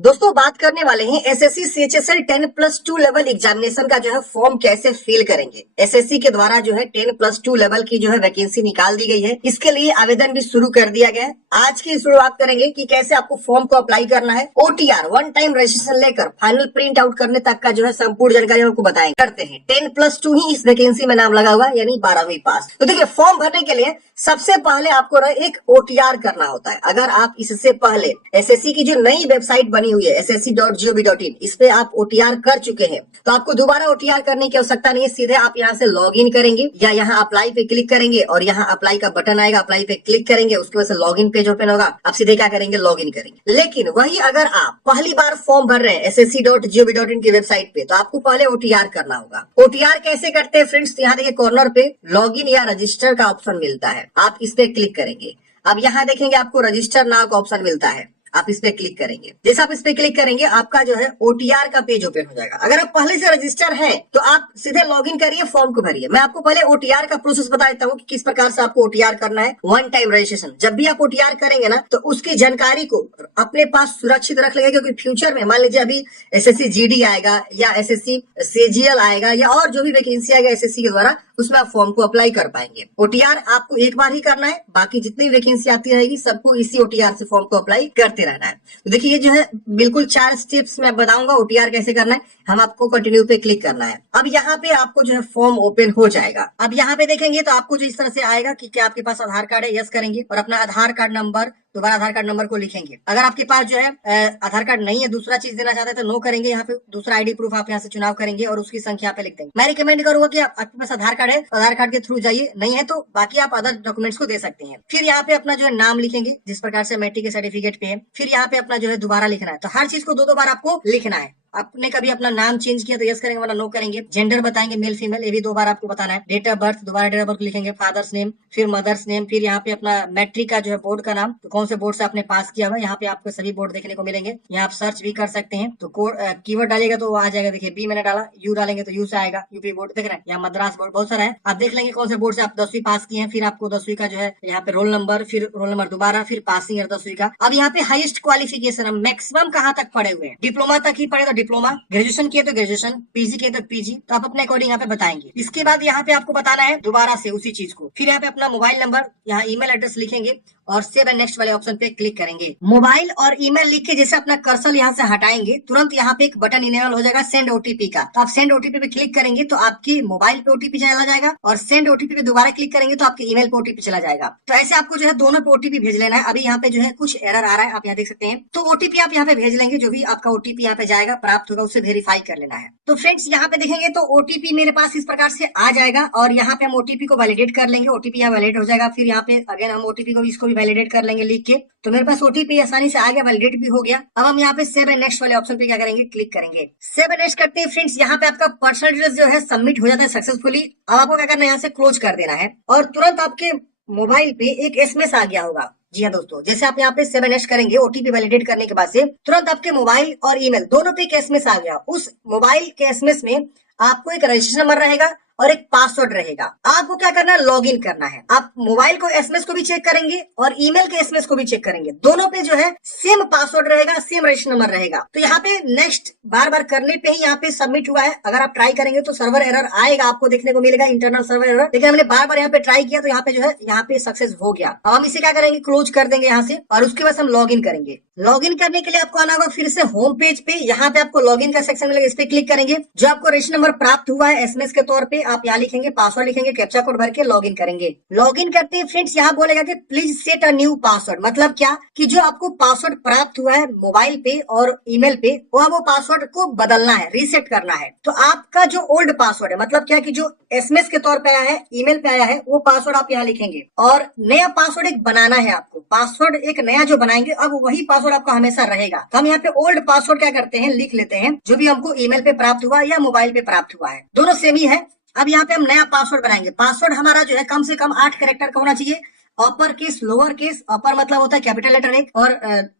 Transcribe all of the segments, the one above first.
दोस्तों बात करने वाले हैं एसएससी सीएचएसएल 10+2 लेवल एग्जामिनेशन का जो है फॉर्म कैसे फिल करेंगे। एसएससी के द्वारा जो है 10+2 लेवल की जो है वैकेंसी निकाल दी गई है। इसके लिए आवेदन भी शुरू कर दिया गया है। आज की शुरुआत करेंगे कि कैसे आपको फॉर्म को अप्लाई करना है। ओटीआर वन टाइम रजिस्ट्रेशन लेकर फाइनल प्रिंट आउट करने तक का जो है संपूर्ण जानकारी आपको बताएंगे। करते हैं 10+2 ही इस वैकेंसी में नाम लगा हुआ है, यानी 12वीं पास। तो देखिए फॉर्म भरने के लिए सबसे पहले आपको एक ओटीआर करना होता है। अगर आप इससे पहले एसएससी की जो नई वेबसाइट बनी हुई है ssc.gov.in, इस पे आप ओटीआर कर चुके हैं तो आपको दोबारा ओटीआर करने की आवश्यकता नहीं है। सीधे आप यहाँ से लॉग इन करेंगे या यहाँ अप्लाई पे क्लिक करेंगे और यहाँ अप्लाई का बटन आएगा, अप्लाई पे क्लिक करेंगे, उसके बाद से लॉग इन पेज ओपन होगा। आप सीधे क्या करेंगे, लॉग इन करेंगे। लेकिन वही अगर आप पहली बार फॉर्म भर रहे हैं ssc.gov.in की वेबसाइट पे, तो आपको पहले ओटीआर करना होगा। ओटीआर कैसे करते हैं फ्रेंड्स, यहाँ देखिए कॉर्नर पे लॉग इन या रजिस्टर का ऑप्शन मिलता है, आप इस पे क्लिक करेंगे। अब यहाँ देखेंगे आपको रजिस्टर नाउ का ऑप्शन मिलता है, आप इस पे क्लिक करेंगे। जैसे आप इस पे क्लिक करेंगे आपका जो है ओटीआर का पेज ओपन हो जाएगा। अगर आप पहले से रजिस्टर हैं तो आप सीधे लॉगिन करिए, फॉर्म को भरिए। मैं आपको पहले ओटीआर का प्रोसेस बता देता हूँ कि किस प्रकार से आपको ओटीआर करना है। वन टाइम रजिस्ट्रेशन, जब भी आप ओटीआर करेंगे ना तो उसकी जानकारी को अपने पास सुरक्षित रख लेंगे, क्योंकि फ्यूचर में मान लीजिए अभी एसएससी जीडी आएगा या एसएससी सीजीएल आएगा या और जो भी वैकेंसी आएगा एसएससी के द्वारा, उसमें आप फॉर्म को अप्लाई कर पाएंगे। ओटीआर आपको एक बार ही करना है, बाकी जितनी वैकेंसी आती रहेगी सबको इसी ओटीआर से फॉर्म को अप्लाई करते रहना है। तो देखिए ये जो है बिल्कुल 4 स्टेप्स में बताऊंगा ओटीआर कैसे करना है। हम आपको कंटिन्यू पे क्लिक करना है। अब यहाँ पे आपको जो है फॉर्म ओपन हो जाएगा। अब यहाँ पे देखेंगे तो आपको जो इस तरह से आएगा कि क्या आपके पास आधार कार्ड है, यस करेंगे और अपना आधार कार्ड नंबर, दोबारा आधार कार्ड नंबर को लिखेंगे। अगर आपके पास जो है आधार कार्ड नहीं है, दूसरा चीज देना चाहते हैं तो नो करेंगे। यहाँ पे दूसरा आईडी प्रूफ आप यहाँ से चुनाव करेंगे और उसकी संख्या पे लिख देंगे। मैं रिकमेंड करूंगा कि आपके पास आधार कार्ड है तो आधार कार्ड के थ्रू जाइए, नहीं है तो बाकी आप अदर डॉक्यूमेंट्स को दे सकते हैं। फिर यहाँ पे अपना जो है नाम लिखेंगे जिस प्रकार से मैट्रिक के सर्टिफिकेट पे है। फिर यहाँ पे अपना जो है दोबारा लिखना है। तो हर चीज को 2-2 बार आपको लिखना है। आपने कभी अपना नाम चेंज किया तो यस करेंगे वरना नो करेंगे। जेंडर बताएंगे मेल फीमेल, ये भी 2 बार आपको बताना है। डेट ऑफ बर्थ, दोबारा डेट ऑफ बर्थ लिखेंगे। फादर्स नेम, फिर मदर्स नेम, फिर यहाँ पे अपना मैट्रिक का जो है बोर्ड का नाम, तो कौन से बोर्ड से आपने पास किया हुआ। यहाँ पे आपको सभी बोर्ड देखने को मिलेंगे। यहाँ आप सर्च भी कर सकते हैं। तो कीवर्ड डालेगा तो वो आ जाएगा। देखिए बी मैंने डाला, यू डालेंगे तो यू से आएगा, यूपी बोर्ड देख रहे हैं, यहाँ मद्रास बोर्ड, बहुत सारा है। आप देख लेंगे कौन से बोर्ड से आप 10वीं पास किए हैं। फिर आपको 10वीं का जो है यहाँ पे रोल नंबर, फिर रोल नंबर दोबारा, फिर पासिंग ईयर 10वीं का। अब यहाँ पे हाईएस्ट क्वालिफिकेशन मैक्सिमम कहाँ तक पढ़े हुए हैं। डिप्लोमा तक ही पढ़े तो डिप्लोमा, ग्रेजुएशन किए तो ग्रेजुएशन, पीजी किए तो पीजी, तो आप अपने अकॉर्डिंग यहाँ पे बताएंगे। इसके बाद यहाँ पे आपको बताना है दोबारा से उसी चीज को। फिर यहाँ पे अपना मोबाइल नंबर, यहाँ ईमेल एड्रेस लिखेंगे और सेव एंड नेक्स्ट वाले ऑप्शन पे क्लिक करेंगे। मोबाइल और ईमेल लिख के जैसे अपना कर्सर यहाँ से हटाएंगे, तुरंत यहाँ पे एक बटन इनेबल हो जाएगा सेंड ओटीपी का। तो आप सेंड ओटीपी पे क्लिक करेंगे तो आपकी मोबाइल पे ओटीपी चला जाएगा और सेंड ओटीपी पे दोबारा क्लिक करेंगे तो आपके ईमेल पे ओटीपी चला जाएगा। तो ऐसे आपको जो है दोनों पे ओटीपी भेज लेना है। अभी यहाँ पे जो है कुछ एरर आ रहा है, आप यहाँ देख सकते हैं। तो ओटीपी आप यहाँ पे भेज लेंगे, जो भी आपका ओटीपी यहाँ पे जाएगा प्राप्त होगा उसे वेरीफाई कर लेना है। तो फ्रेंड्स यहाँ पे देखेंगे तो ओटीपी मेरे पास इस प्रकार से आ जाएगा और यहाँ पे हम ओटीपी को वैलिडेट कर लेंगे। ओटीपी यहाँ वैलिडेट हो जाएगा। फिर यहाँ पे अगेन हम ओटीपी को इसको भी वैलिडेट कर लेंगे लिख के। तो मेरे पास ओटीपी आसानी से आ गया, वैलिडेट भी हो गया। अब हम यहाँ पे सेव एंड नेक्स्ट वाले ऑप्शन पे क्या करेंगे, क्लिक करेंगे। सेव एंड नेक्स्ट करते हैं फ्रेंड्स, यहाँ पे आपका पर्सनल डिटेल्स जो है सबमिट हो जाता है सक्सेसफुली। अब आपको क्या करना है, यहाँ से क्लोज कर देना है और तुरंत आपके मोबाइल पे एक एसएमएस आ गया होगा। जी हाँ दोस्तों, जैसे आप यहाँ पे 7 नेक्स्ट करेंगे ओटीपी वैलिडेट करने के बाद से तुरंत आपके मोबाइल और ईमेल दोनों पे एक एसएमएस आ गया। उस मोबाइल के एसएमएस में आपको एक रजिस्ट्रेशन नंबर रहेगा और एक पासवर्ड रहेगा। आपको क्या करना है, लॉग इन करना है। आप मोबाइल को एसएमएस को भी चेक करेंगे और ईमेल के एसएमएस को भी चेक करेंगे। दोनों पे जो है सेम पासवर्ड रहेगा, सेम रजिस्ट्रेशन नंबर रहेगा। तो यहाँ पे नेक्स्ट बार बार करने पे ही यहाँ पे सबमिट हुआ है। अगर आप ट्राई करेंगे तो सर्वर एरर आएगा, आपको देखने को मिलेगा इंटरनल सर्वर एरर। लेकिन हमने बार बार यहाँ पे ट्राई किया तो यहाँ पे जो है यहाँ पे सक्सेस हो गया। अब हम इसे क्या करेंगे, क्लोज कर देंगे यहाँ से और उसके बाद हम लॉग इन करेंगे। लॉग इन करने के लिए आपको आना होगा फिर से होम पेज पे। यहाँ पे आपको लॉग इन का सेक्शन मिलेगा, इस पे क्लिक करेंगे। जो आपको रजिस्ट्रेशन नंबर प्राप्त हुआ है एसएमएस के तौर पे, आप यहाँ लिखेंगे, पासवर्ड लिखेंगे, कैप्चा कोड भर के लॉग इन करेंगे। लॉग इन करते हैं फ्रेंड्स, यहाँ बोलेगा कि please set a new password. मतलब क्या कि जो आपको पासवर्ड प्राप्त हुआ है मोबाइल पे और ईमेल पे, वो पासवर्ड को बदलना है, रीसेट करना है। तो आपका जो ओल्ड पासवर्ड है, मतलब क्या कि जो एसएमएस के तौर पे आया है, ईमेल पे आया है, वो पासवर्ड आप यहाँ लिखेंगे और नया पासवर्ड एक बनाना है आपको। पासवर्ड एक नया जो बनाएंगे अब वही पासवर्ड आपका हमेशा रहेगा। तो हम यहाँ पे ओल्ड पासवर्ड क्या करते हैं, लिख लेते हैं, जो भी हमको ईमेल पे प्राप्त हुआ या मोबाइल पे प्राप्त हुआ है, दोनों सेम ही है। अब यहाँ पे हम नया पासवर्ड बनाएंगे। पासवर्ड हमारा जो है कम से कम 8 कैरेक्टर का होना चाहिए। अपर केस, लोअर केस, अपर मतलब होता है कैपिटल लेटर एक और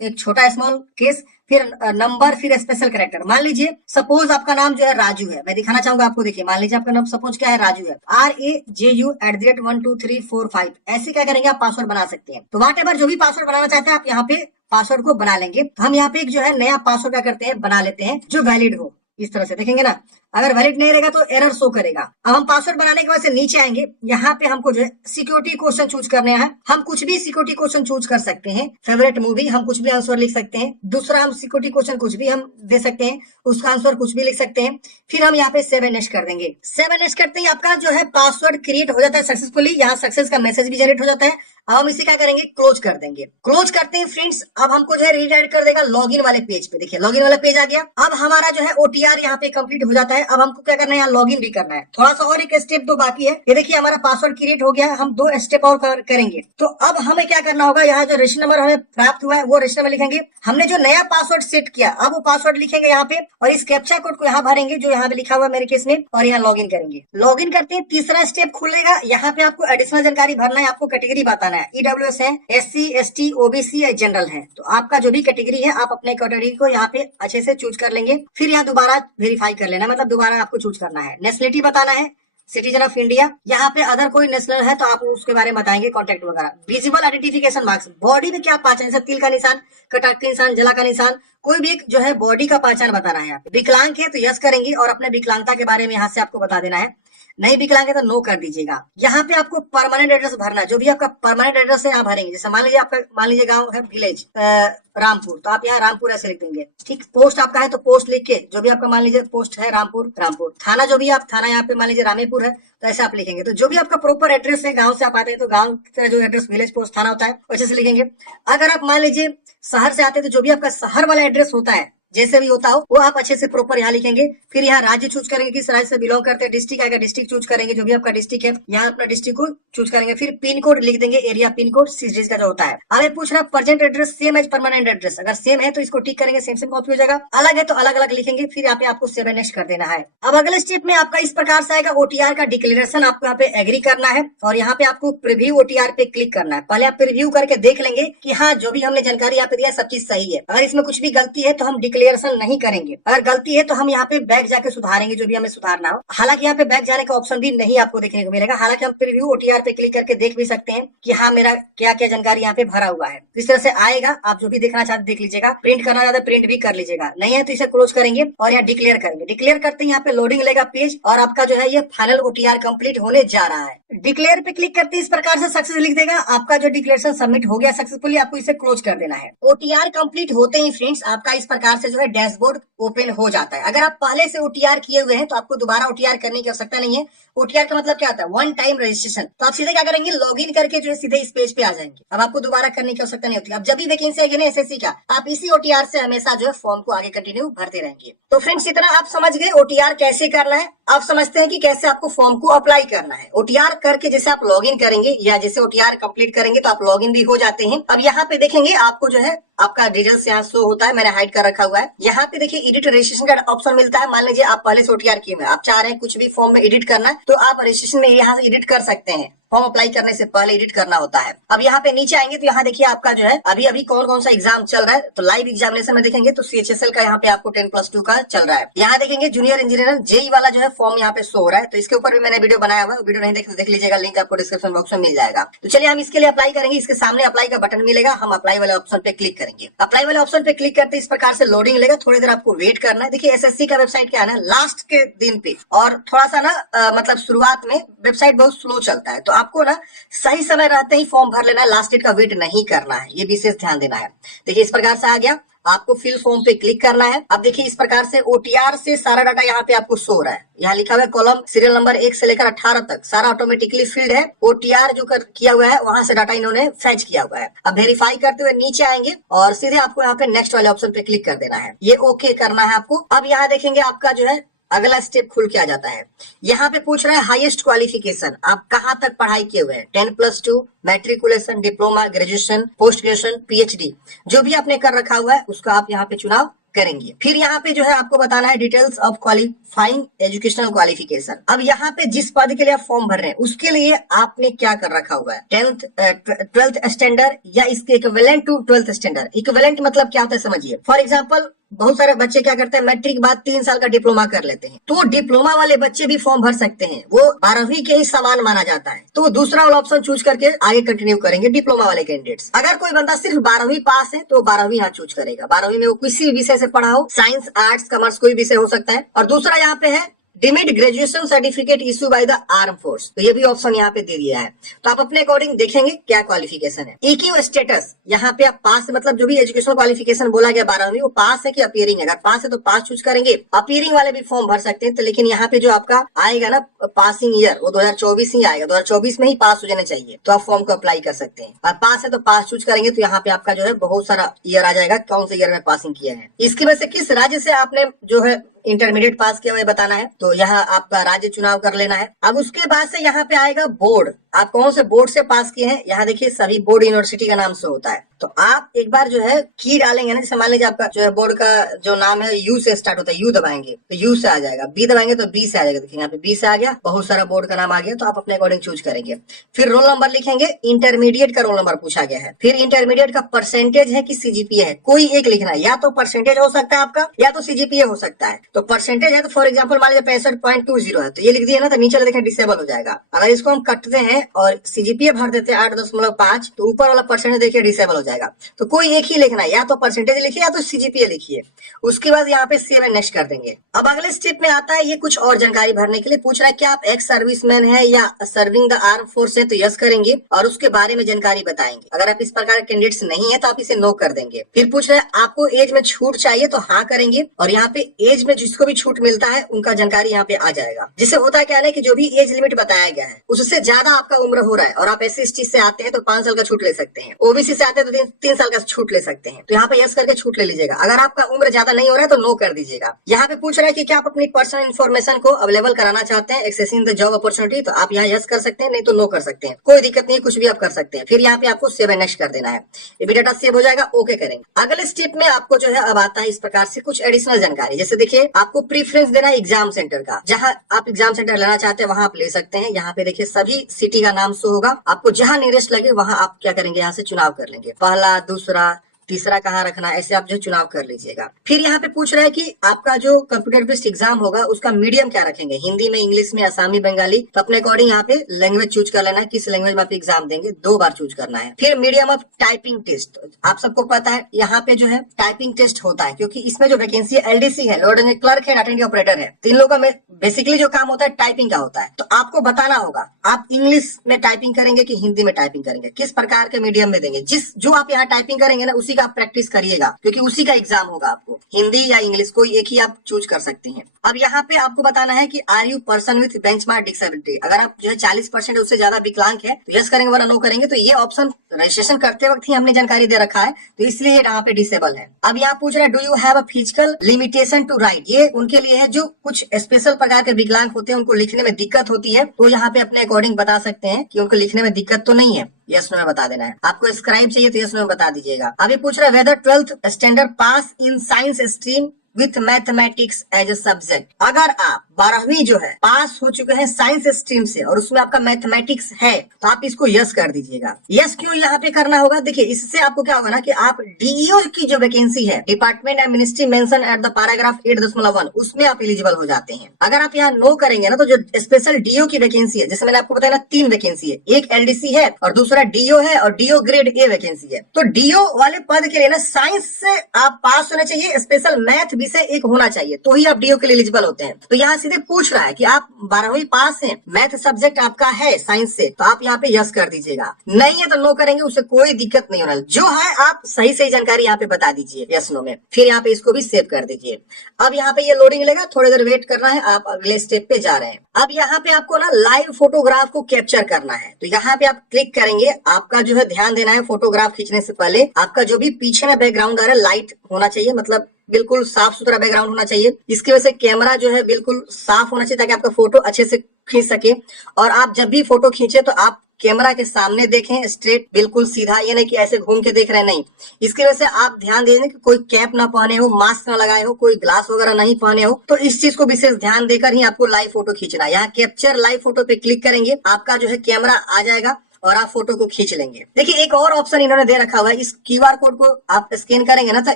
एक छोटा स्मॉल केस, फिर नंबर, फिर स्पेशल कैरेक्टर। मान लीजिए सपोज आपका नाम जो है राजू है, मैं दिखाना चाहूंगा आपको। देखिए मान लीजिए आपका नाम सपोज क्या है, राजू है, RAJU@12345। ऐसे क्या करेंगे आप पासवर्ड बना सकते हैं। तो व्हाटएवर जो भी पासवर्ड बनाना चाहते हैं आप यहाँ पे पासवर्ड को बना लेंगे। तो हम यहाँ पे एक जो है नया पासवर्ड क्या करते हैं, बना लेते हैं जो वैलिड हो। इस तरह से देखेंगे ना, अगर वैलिड नहीं रहेगा तो एरर शो करेगा। अब हम पासवर्ड बनाने के बाद से नीचे आएंगे, यहाँ पे हमको जो है सिक्योरिटी क्वेश्चन चूज करने हैं। हम कुछ भी सिक्योरिटी क्वेश्चन चूज कर सकते हैं। फेवरेट मूवी, हम कुछ भी आंसर लिख सकते हैं। दूसरा, हम सिक्योरिटी क्वेश्चन कुछ भी हम दे सकते हैं, उसका आंसर कुछ भी लिख सकते हैं। फिर हम यहाँ पे सेव एंड नेक्स्ट कर देंगे। सेव एंड नेक्स्ट करते ही आपका जो है पासवर्ड क्रिएट हो जाता है सक्सेसफुली। यहाँ सक्सेस का मैसेज भी जनरेट हो जाता है। अब हम इसे क्या करेंगे, क्लोज कर देंगे। क्लोज करते हैं फ्रेंड्स, अब हमको जो है रीडायरेक्ट कर देगा लॉगिन वाले पेज पे। देखिए लॉगिन वाला पेज आ गया। अब हमारा जो है ओटीआर यहाँ पे कंप्लीट हो जाता है। अब हमको क्या करना है, यहाँ लॉगिन भी करना है। थोड़ा सा और एक स्टेप तो बाकी है। ये देखिए हमारा पासवर्ड क्रिएट हो गया, हम 2 स्टेप और करेंगे। तो अब हमें क्या करना होगा, यहाँ जो रजिस्टर नंबर हमें प्राप्त हुआ है वो रजिस्टर नंबर लिखेंगे। हमने जो नया पासवर्ड सेट किया, अब वो पासवर्ड लिखेंगे यहाँ पे और इस कैप्चा कोड को यहाँ भरेंगे जो यहाँ पे लिखा हुआ है मेरे केस में, और यहाँ लॉगिन करेंगे। लॉगिन करते हैं, तीसरा स्टेप खुलेगा। यहाँ पे आपको एडिशनल जानकारी भरना है, आपको कैटेगरी बताना है, ईडब्ल्यूएस है, SC ST OBC या जनरल है। तो आपका जो भी कैटेगरी है आप अपने कैटेगरी को यहाँ पे अच्छे से चूज कर लेंगे। फिर यहाँ दोबारा वेरीफाई कर लेना, मतलब दोबारा आपको चूज करना है। नेशनलिटी बताना है, सिटीजन ऑफ इंडिया। यहाँ पे अदर कोई नेशनल है तो आप उसके बारे में बताएंगे, कॉन्टेक्ट वगैरह। विजिबल आइडेंटिफिकेशन मार्क्स, बॉडी में क्या पहचान, जैसे तिल का निशान, कटाक का निशान, जला का निशान, कोई भी एक जो है बॉडी का पहचान बताना है। विकलांग है तो यस करेंगे और अपने विकलांगता के बारे में यहाँ से आपको बता देना है। नहीं विकलांग है तो नो कर दीजिएगा। यहाँ पे आपको परमानेंट एड्रेस भरना है, जो भी आपका परमानेंट एड्रेस है यहाँ भरेंगे। जैसे मान लीजिए आपका, मान लीजिए गांव है विलेज रामपुर, तो आप यहाँ रामपुर ऐसे लिख देंगे। ठीक, पोस्ट आपका है तो पोस्ट लिख के, जो भी आपका मान लीजिए पोस्ट है रामपुर, रामपुर। थाना जो भी आप थाना यहाँ पे मान लीजिए रामेपुर है तो ऐसे आप लिखेंगे। तो जो भी आपका प्रॉपर एड्रेस है, गाँव से आप आते हैं तो गाँव की तरह जो एड्रेस विलेज पोस्ट थाना होता है वैसे से लिखेंगे। अगर आप मान लीजिए शहर से आते हैं तो जो भी आपका शहर वाला एड्रेस होता है, जैसे भी होता हो, वो आप अच्छे से प्रॉपर यहाँ लिखेंगे। फिर यहाँ राज्य चूज करेंगे, किस राज्य से बिलोंग करते हैं। डिस्ट्रिक्ट आएगा, डिस्ट्रिक्ट चूज करेंगे, जो भी आपका डिस्ट्रिक्ट है यहाँ अपना डिस्ट्रिक्ट को चूज करेंगे। फिर पिन कोड लिख देंगे, एरिया पिन कोड सिटीज का जो होता है। अब ये पूछ रहा है present address same as permanent address, अगर सेम है तो इसको टिक करेंगे, सेम सेम कॉपी हो जाएगा। अलग है तो अलग अलग लिखेंगे। फिर यहाँ पे आपको सेव एंड नेक्स्ट कर देना है। अब अगले स्टेप में आपका इस प्रकार से आएगा, ओटीआर का डिक्लेरेशन आपको यहाँ पे एग्री करना है और यहाँ पे आपको प्रीव्यू ओटीआर पे क्लिक करना है। पहले आप प्रीव्यू करके देख लेंगे कि हाँ जो भी हमने जानकारी यहाँ पे दिया सब चीज सही है। अगर इसमें कुछ भी गलती है तो हम डिक्लेरेशन नहीं करेंगे। अगर गलती है तो हम यहाँ पे बैक जाके सुधारेंगे, जो भी हमें सुधारना हो। हालांकि यहाँ पे बैक जाने का ऑप्शन भी नहीं आपको देखने को मिलेगा। हालांकि हम प्रीव्यू ओटीआर पे क्लिक करके देख भी सकते हैं कि हाँ मेरा क्या क्या जानकारी यहाँ पे भरा हुआ है। तो इस तरह से आएगा, आप जो भी देखना चाहते देख लीजिएगा। प्रिंट करना चाहते प्रिंट भी कर लीजिएगा, नहीं है तो इसे क्लोज करेंगे और यहाँ डिक्लेयर करेंगे। डिक्लेयर करते हैं, यहाँ पे लोडिंग लेगा पेज और आपका जो है ये फाइनल ओटीआर कंप्लीट होने जा रहा है। डिक्लेयर पे क्लिक करते इस प्रकार से सक्सेस लिख देगा। आपका जो डिक्लेरेशन सबमिट हो गया सक्सेसफुली, आपको इसे क्लोज कर देना है। ओटीआर कंप्लीट होते ही फ्रेंड्स आपका इस प्रकार से जो है डैशबोर्ड ओपन हो जाता है। अगर आप पहले से ओटीआर किए हुए हैं तो आपको दोबारा ओटीआर करने की आवश्यकता नहीं है। ओटीआर का मतलब क्या होता है, वन टाइम रजिस्ट्रेशन। तो आप सीधे क्या करेंगे, लॉगिन करके जो है सीधे इस पेज पे आ जाएंगे। अब आपको दोबारा करने की आवश्यकता नहीं होती। अब जब भी वैकेंसी आएगी ना एसएससी का, आप इसी ओटीआर से हमेशा जो है फॉर्म को आगे कंटिन्यू भरते रहेंगे। तो फ्रेंड्स इतना आप समझ गए ओटीआर कैसे करना है। आप समझते हैं कि कैसे आपको फॉर्म को अप्लाई करना है। ओटीआर करके जैसे आप लॉगिन करेंगे या जैसे ओटीआर कंप्लीट करेंगे तो आप लॉगिन भी हो जाते हैं। अब यहाँ पे देखेंगे आपको जो है आपका डिटेल्स यहाँ शो होता है, मैंने हाइड कर रखा हुआ है। यहाँ पे देखिए एडिट रजिस्ट्रेशन का ऑप्शन मिलता है। मान लीजिए आप पहले से ओटीआर किए हुए, आप चाह रहे हैं कुछ भी फॉर्म में एडिट करना है तो आप रजिस्ट्रेशन में यहाँ से एडिट कर सकते हैं। फॉर्म अप्लाई करने से पहले एडिट करना होता है। अब यहाँ पे नीचे आएंगे तो यहाँ देखिए आपका जो है अभी अभी कौन कौन सा एग्जाम चल रहा है। तो लाइव एग्जामिनेशन में देखेंगे तो CHSL का यहाँ पे आपको 10+2 का चल रहा है। यहाँ देखेंगे जूनियर इंजीनियर जेई वाला जो है फॉर्म यहाँ पे शो हो रहा है। तो इसके ऊपर भी मैंने वीडियो बनाया हुआ है, वीडियो नहीं देखे तो देख लीजिएगा, लिंक आपको डिस्क्रिप्शन बॉक्स में मिल जाएगा। तो चलिए हम इसके लिए अप्लाई करेंगे। इसके सामने अप्लाई का बटन मिलेगा, हम अप्लाई वाले ऑप्शन पे क्लिक करेंगे। अप्लाई वाले ऑप्शन पे क्लिक करते इस प्रकार से लोडिंग लेगा, थोड़ी देर आपको वेट करना है। देखिए एसएससी का वेबसाइट क्या है ना, लास्ट के दिन पे और थोड़ा सा ना मतलब शुरुआत में वेबसाइट बहुत स्लो चलता है। तो आपको ना सही समय रहते ही फॉर्म भर लेना है, लास्ट डेट का वेट नहीं करना है, ये विशेष ध्यान देना है। देखिए इस प्रकार से आ गया, आपको फिल फॉर्म पे क्लिक करना है। अब देखिए इस प्रकार से ओटीआर से सारा डाटा यहाँ पे आपको शो हो रहा है। यहाँ लिखा हुआ है कॉलम सीरियल नंबर 1 से लेकर 18 तक सारा ऑटोमेटिकली फिल्ड है। ओटीआर जो किया हुआ है वहां से डाटा इन्होंने फैच किया हुआ है। अब वेरीफाई करते हुए नीचे आएंगे और सीधे आपको यहाँ पे नेक्स्ट वाले ऑप्शन पे क्लिक कर देना है। ये ओके करना है आपको। अब यहाँ देखेंगे आपका जो है अगला स्टेप खुल के आ जाता है। यहाँ पे पूछ रहा है हाईएस्ट क्वालिफिकेशन, आप कहाँ तक पढ़ाई किए हुए हैं। 10+2, matriculation, diploma, graduation, post graduation, PhD, जो भी आपने कर रखा हुआ है उसका आप यहाँ पे चुनाव करेंगे। फिर यहाँ पे जो है आपको बताना है details of qualifying educational qualification. अब यहाँ पे जिस पद के लिए आप फॉर्म भर रहे हैं उसके लिए आपने क्या कर रखा हुआ है, 12th स्टैंडर्ड या इसके equivalent to 12th standard. Equivalent मतलब क्या होता है समझिए। फॉर एग्जाम्पल बहुत सारे बच्चे क्या करते हैं, मैट्रिक बाद 3 साल का डिप्लोमा कर लेते हैं, तो डिप्लोमा वाले बच्चे भी फॉर्म भर सकते हैं, वो 12वीं के ही समान माना जाता है, तो दूसरा वाला ऑप्शन चूज करके आगे कंटिन्यू करेंगे डिप्लोमा वाले कैंडिडेट्स। अगर कोई बंदा सिर्फ 12वीं पास है तो 12वीं यहाँ चूज करेगा, 12वीं में वो किसी भी विषय से पढ़ा हो, साइंस आर्ट्स कॉमर्स कोई विषय हो सकता है। और दूसरा यहाँ पे है deemed graduation certificate issue by the arm force, तो ये भी ऑप्शन यहाँ पे दे दिया है। तो आप अपने अकॉर्डिंग देखेंगे क्या क्वालिफिकेशन है। EQ स्टेटस, यहाँ पे आप पास, मतलब जो भी एजुकेशनल क्वालिफिकेशन बोला गया 12वीं, वो पास है कि अपीयरिंग है। अगर पास है तो पास चूज करेंगे, अपीयरिंग वाले भी फॉर्म भर सकते हैं, तो लेकिन यहाँ पे जो आपका आएगा ना पासिंग ईयर, वो 2024 ही आएगा, 2024 में ही पास हो जाने चाहिए, तो आप फॉर्म को अप्लाई कर सकते हैं। और पास है तो पास चूज करेंगे, तो यहाँ पे आपका जो है बहुत सारा ईयर आ जाएगा, कौन से ईयर में पासिंग किया है। इसकी वजह से किस राज्य से आपने जो है इंटरमीडिएट पास किया हुआ बताना है, तो यहाँ आपका राज्य चुनाव कर लेना है। अब उसके बाद से यहाँ पे आएगा बोर्ड, आप कौन से बोर्ड से पास किए हैं। यहाँ देखिए सभी बोर्ड यूनिवर्सिटी का नाम से होता है, तो आप एक बार जो है की डालेंगे ना, जैसे मान लीजिए आपका जो है बोर्ड का जो नाम है यू से स्टार्ट होता है, यू दबाएंगे तो यू से आ जाएगा, बी दबाएंगे तो बी से आ जाएगा। देखिए यहाँ पे बी से आ गया, बहुत सारा बोर्ड का नाम आ गया, तो आप अपने अकॉर्डिंग चूज करेंगे। फिर रोल नंबर लिखेंगे, इंटरमीडिएट का रोल नंबर पूछा गया है, फिर इंटरमीडिएट का परसेंटेज है कि सीजीपीए है, कोई एक लिखना है, या तो परसेंटेज हो सकता है आपका या तो सीजीपीए हो सकता है। तो परसेंटेज है तो फॉर एग्जाम्पल मान लीजिए 65.20 है, तो ये लिख दिया ना, तो नीचे देखें डिसेबल हो जाएगा। अगर इसको हम कटते हैं और सीजीपीए भर देते हैं 8.5, तो ऊपर वाला परसेंटेज देखिए डिसेबल हो जाएगा। तो कोई एक ही लिखना है, या तो परसेंटेज लिखिए या तो सीजीपीए लिखिए। उसके बाद यहाँ पे सेव एंड नेक्स्ट कर देंगे। अब अगले स्टेप में आता है ये कुछ और जानकारी भरने के लिए, पूछ रहा है क्या आप एक्स सर्विसमैन है या सर्विंग द आर्म फोर्स है, तो यस करेंगे और उसके बारे में जानकारी बताएंगे। अगर आप इस प्रकार के कैंडिडेट्स नहीं है तो आप इसे नो कर देंगे। फिर पूछ रहे हैं आपको एज में छूट चाहिए, तो हाँ करेंगे, और यहाँ पे एज में जिसको भी छूट मिलता है उनका जानकारी यहाँ पे आ जाएगा। जिससे होता है क्या है कि जो भी एज लिमिट बताया गया है उससे ज्यादा आपका उम्र हो रहा है और आप SC/ST से आते हैं तो 5 साल का छूट ले सकते हैं, OBC से आते हैं तो 3 साल का छूट ले सकते हैं, तो यहाँ पे यस करके छूट ले लीजिएगा। अगर आपका उम्र ज्यादा नहीं हो रहा है तो नो कर दीजिएगा। यहाँ पे पूछ रहा है कि क्या आप अपनी पर्सनल इन्फॉर्मेशन को अवेलेबल कराना चाहते हैं, एक्सेसिंग द जॉब अपॉर्चुनिटी, तो आप यहाँ यस कर सकते हैं, नहीं तो नो कर सकते हैं, कोई दिक्कत नहीं, कुछ भी आप कर सकते हैं। फिर यहाँ पे आपको सेव एंड नेक्स्ट कर देना है, ये भी डाटा सेव हो जाएगा, ओके करेंगे। अगले स्टेप में आपको जो है अब आता है इस प्रकार से कुछ एडिशनल जानकारी, जैसे देखिए आपको प्रीफरेंस देना है एग्जाम सेंटर का, जहां आप एग्जाम सेंटर लेना चाहते हैं वहां आप ले सकते हैं। यहाँ पे देखिए सभी सिटी का नाम शो होगा, आपको जहां नियरेस्ट लगे वहां आप क्या करेंगे, यहाँ से चुनाव कर लेंगे, पहला, दूसरा, तीसरा कहाँ रखना है, ऐसे आप जो चुनाव कर लीजिएगा। फिर यहाँ पे पूछ रहा है कि आपका जो कंप्यूटर बेस्ड एग्जाम होगा उसका मीडियम क्या रखेंगे, हिंदी में, इंग्लिश में, आसामी, बंगाली, तो अपने अकॉर्डिंग यहाँ पे लैंग्वेज चूज कर लेना है, किस लैंग्वेज में आप एग्जाम देंगे, 2 बार चूज करना है। फिर मीडियम ऑफ टाइपिंग टेस्ट, आप सबको पता है यहाँ पे जो है टाइपिंग टेस्ट होता है, क्योंकि इसमें जो वैकेंसी है LDC है, लोड एंड क्लर्क है, डाटा एंट्री ऑपरेटर है, 3 लोगों का बेसिकली जो काम होता है टाइपिंग का होता है। तो आपको बताना होगा आप इंग्लिश में टाइपिंग करेंगे कि हिंदी में टाइपिंग करेंगे, किस प्रकार के मीडियम में देंगे, जो आप यहाँ टाइपिंग करेंगे ना उसी का आप प्रैक्टिस करिए, क्योंकि उसी का एग्जाम होगा आपको, हिंदी या इंग्लिश कोई एक ही आप चूज कर सकते हैं। अब यहाँ पे आपको बताना है कि are you person with benchmark disability, अगर आप जो है 40% उससे ज्यादा विकलांग है तो यस करेंगे वरना नो करेंगे। तो ये ऑप्शन रजिस्ट्रेशन करते वक्त ही हमने जानकारी दे रखा है, तो इसलिए यहाँ पे डिसेबल है। अब यहाँ पूछ रहा है do you have a physical limitation to write, ये उनके लिए है जो कुछ स्पेशल प्रकार के विकलांग होते हैं, उनको लिखने में दिक्कत होती है, तो यहाँ पे अपने अकॉर्डिंग बता सकते हैं कि उनको लिखने में दिक्कत तो नहीं है, यस नो में बता देना है। आपको स्क्राइब चाहिए तो यस नो में बता दीजिएगा। अभी पूछ रहा है whether 12th standard pass in science stream with mathematics as a subject, अगर आप 12वीं जो है पास हो चुके हैं साइंस स्ट्रीम से और उसमें आपका मैथमेटिक्स है तो आप इसको यस कर दीजिएगा। यस क्यों यहाँ पे करना होगा, देखिए इससे आपको क्या होगा ना कि आप डीईओ की जो वैकेंसी है, department and ministry mention at the paragraph 8.1 उसमें आप एलिजिबल हो जाते हैं। अगर आप यहाँ नो करेंगे ना तो जो स्पेशल डीओ की वैकेंसी है, जैसे मैंने आपको बताया ना 3 वैकेंसी है, एक LDC है और दूसरा डीओ है और डीओ ग्रेड A वैकेंसी है। तो डीओ वाले पद के लिए ना साइंस से आप पास होने चाहिए, स्पेशल मैथ विषय एक होना चाहिए, तो ही आप डीओ के लिए एलिजिबल होते हैं। तो यहाँ सीधे पूछ रहा है कि आप 12वीं पास हैं, मैथ सब्जेक्ट आपका है साइंस से, तो आप यहाँ पे यस कर दीजिएगा, नहीं है तो नो करेंगे, उससे कोई दिक्कत नहीं होना, जो है आप सही सही जानकारी यहाँ पे बता दीजिए यस नो में। फिर यहाँ पे इसको भी सेव कर दीजिए। अब यहाँ पे ये लोडिंग लेगा, थोड़ी देर वेट करना है, आप अगले स्टेप पे जा रहे हैं। अब यहाँ पे आपको ना लाइव फोटोग्राफ को कैप्चर करना है, तो यहाँ पे आप क्लिक करेंगे, आपका जो है ध्यान देना है फोटोग्राफ खींचने से पहले आपका जो भी पीछे में बैकग्राउंड आ रहा है लाइट होना चाहिए, मतलब बिल्कुल साफ सुथरा बैकग्राउंड होना चाहिए। इसकी वजह से कैमरा जो है बिल्कुल साफ होना चाहिए ताकि आपका फोटो अच्छे से खींच सके। और आप जब भी फोटो खींचे तो आप कैमरा के सामने देखें, स्ट्रेट बिल्कुल सीधा, ये नहीं कि ऐसे घूम के देख रहे हैं, नहीं। इसकी वजह से आप ध्यान दीजिए कि कोई कैप ना पहने हो, मास्क ना लगाए हो, कोई ग्लास वगैरह नहीं पहने हो, तो इस चीज को विशेष ध्यान देकर ही आपको लाइव फोटो खींचना है। यहाँ कैप्चर लाइव फोटो पे क्लिक करेंगे, आपका जो है कैमरा आ जाएगा और आप फोटो को खींच लेंगे। देखिए एक और ऑप्शन इन्होंने दे रखा हुआ है, इस QR कोड को आप स्कैन करेंगे ना तो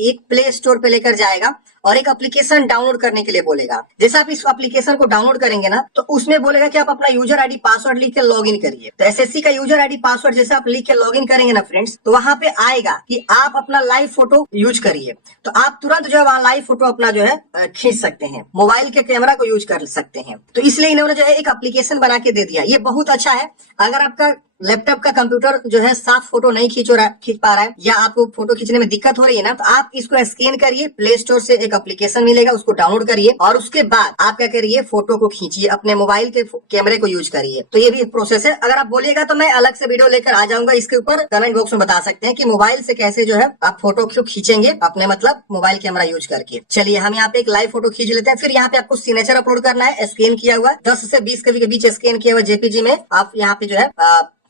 एक प्ले स्टोर पे लेकर जाएगा और एक एप्लीकेशन डाउनलोड करने के लिए बोलेगा। जैसे आप इस एप्लीकेशन को डाउनलोड करेंगे ना तो उसमें बोलेगा कि आप अपना यूजर आईडी पासवर्ड लिख के लॉग इन करिए। तो एसएससी का यूजर आईडी पासवर्ड जैसे आप लिख के लॉग इन करेंगे ना फ्रेंड्स, तो वहां पे आएगा कि आप अपना लाइव फोटो यूज करिए। तो आप तुरंत जो है वहां लाइव फोटो अपना जो है खींच सकते हैं, मोबाइल के कैमरा को यूज कर सकते हैं। तो इसलिए इन्होंने जो है एक एप्लीकेशन बना के दे दिया। ये बहुत अच्छा है। अगर आपका लैपटॉप का कंप्यूटर जो है साफ फोटो नहीं खींच पा रहा है या आपको फोटो खींचने में दिक्कत हो रही है ना, तो आप इसको स्कैन करिए, प्ले स्टोर से एक एप्लीकेशन मिलेगा, उसको डाउनलोड करिए और उसके बाद आप क्या करिए, फोटो को खींचिए, अपने मोबाइल के कैमरे को यूज करिए। तो ये भी एक प्रोसेस है। अगर आप बोलिएगा तो मैं अलग से वीडियो लेकर आ जाऊंगा, इसके ऊपर कमेंट बॉक्स में बता सकते हैं कि मोबाइल से कैसे जो है आप फोटो खींचेंगे अपने मतलब मोबाइल कैमरा यूज करके। चलिए हम यहाँ पे एक लाइव फोटो खींच लेते हैं। फिर यहाँ पे आपको सिग्नेचर अपलोड करना है, स्कैन किया हुआ 10 से 20 कभी के बीच स्कैन किया हुआ जेपीजी में आप यहाँ पे जो है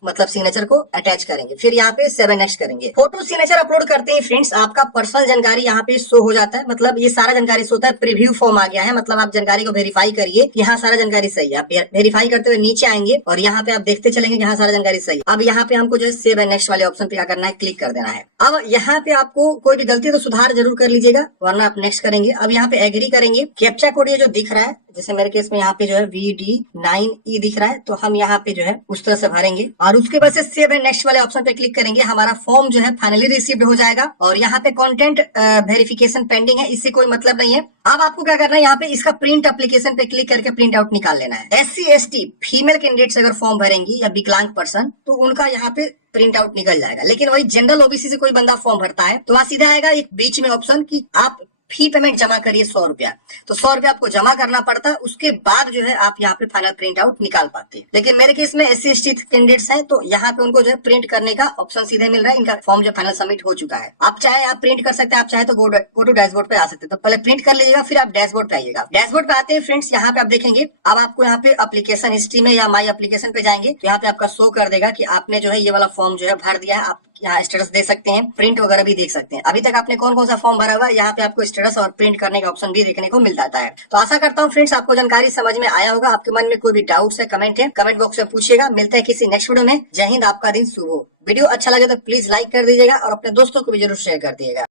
मतलब सिग्नेचर को अटैच करेंगे। फिर यहाँ पे 7 नेक्स्ट करेंगे। फोटो सिग्नेचर अपलोड करते ही फ्रेंड्स आपका पर्सनल जानकारी यहाँ पे शो हो जाता है। मतलब ये सारा जानकारी शो होता है। प्रीव्यू फॉर्म आ गया है, मतलब आप जानकारी को वेरीफाई करिए कि यहाँ सारा जानकारी सही है। आप वेरीफाई करते हुए नीचे आएंगे और यहाँ पे आप देखते चलेंगे कि यहाँ सारा जानकारी सही है। अब यहाँ पे हमको जो है सेव एंड नेक्स्ट वाले ऑप्शन पे क्या करना है, क्लिक कर देना है। अब यहाँ पे आपको कोई भी गलती तो सुधार जरूर कर लीजिएगा, वरना आप नेक्स्ट करेंगे। अब यहाँ पे एग्री करेंगे। कैप्चा कोड ये जो दिख रहा है, जैसे मेरे केस में यहाँ पे जो है VD9E दिख रहा है, तो हम यहाँ पे जो है उस तरह से भरेंगे और उसके बाद से सेव एंड नेक्स्ट वाले ऑप्शन पे क्लिक करेंगे। हमारा फॉर्म जो है फाइनली रिसीव्ड हो जाएगा और यहाँ पे कंटेंट वेरिफिकेशन पेंडिंग है, इससे कोई मतलब नहीं है। अब आपको क्या करना है, यहाँ पे इसका प्रिंट एप्लीकेशन पे क्लिक करके प्रिंट आउट निकाल लेना है। SC ST फीमेल कैंडिडेट्स अगर फॉर्म भरेंगी या विकलांग पर्सन, तो उनका यहाँ पे प्रिंट आउट निकल जाएगा। लेकिन वही जनरल OBC से कोई बंदा फॉर्म भरता है तो वहां सीधा आएगा एक बीच में ऑप्शन कि आप फी पेमेंट जमा करिए 100 रुपया। तो 100 रुपया आपको जमा करना पड़ता है, उसके बाद जो है आप यहाँ पे फाइनल प्रिंट आउट निकाल पाते हैं। लेकिन मेरे केस में SC ST कैंडिडेट्स हैं तो यहाँ पे उनको जो है प्रिंट करने का ऑप्शन सीधे मिल रहा है। इनका फॉर्म जो फाइनल सबमिट हो चुका है। आप चाहे आप प्रिंट कर सकते हैं, आप चाहे तो गो टू डैशबोर्ड पे आ सकते हैं। तो पहले प्रिंट कर लीजिएगा, फिर आप डैशबोर्ड पे आइएगा। डैशबोर्ड पे आते हैं फ्रेंड्स, यहाँ पे आप देखेंगे अब आपको यहाँ पे एप्लीकेशन हिस्ट्री में या माई एप्लीकेशन पे जाएंगे तो यहाँ पे आपका शो कर देगा कि आपने जो है ये वाला फॉर्म जो है भर दिया है। आप यहाँ स्टेटस दे सकते हैं, प्रिंट वगैरह भी देख सकते हैं। अभी तक आपने कौन कौन सा फॉर्म भरा हुआ है, यहाँ पे आपको स्टेटस और प्रिंट करने का ऑप्शन भी देखने को मिल जाता है। तो आशा करता हूँ फ्रेंड्स आपको जानकारी समझ में आया होगा। आपके मन में कोई भी डाउट्स है, कमेंट बॉक्स में पूछिएगा। मिलते हैं किसी नेक्स्ट वीडियो में। जय हिंद, आपका दिन शुभ हो। वीडियो अच्छा लगे तो प्लीज लाइक कर दीजिएगा और अपने दोस्तों को भी जरूर शेयर कर दीजिएगा।